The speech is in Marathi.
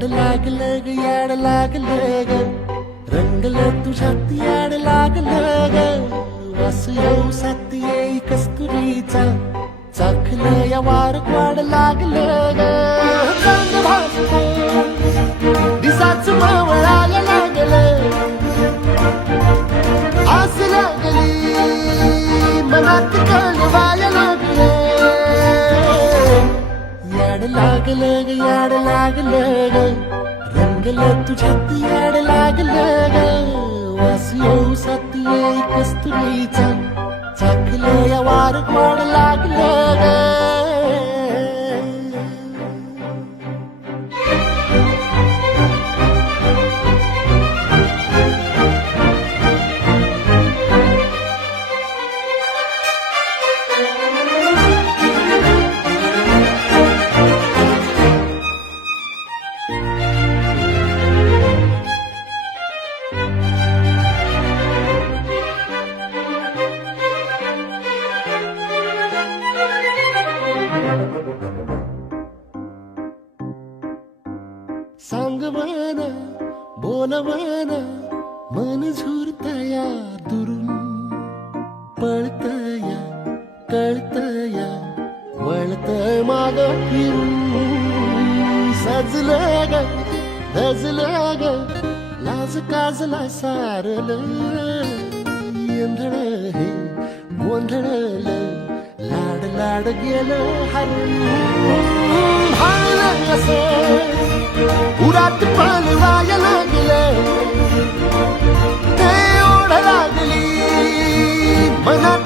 याड लागलं ग याड लागलं ग रंगलं तुझ्यात याड लागलं ग वास येऊ साथ येई कस्तुरीचा चाखलं या वार वाड लागलं ग चांद भासलं दिसाच मावळायला लागलं आस लागली मनात कळवायला लागलं याड लागलं ग याड लागलं ग रंगलं तुझ्यात याड लागलं ग वास येऊ साथ येई कस्तुरीचा चाखलं या वार वाड लागलं ग सांग मन बोल मन मन झुरतया दुरून पळतया कळतया वळतय माग फिरून सजलं ग धजलं ग लाज काजला सारलं येंधळ हे गोंधळलं लाड लाड गेलं हरून भाळलं असं उरात पळवायला लागलं ते ओढ लागली मनात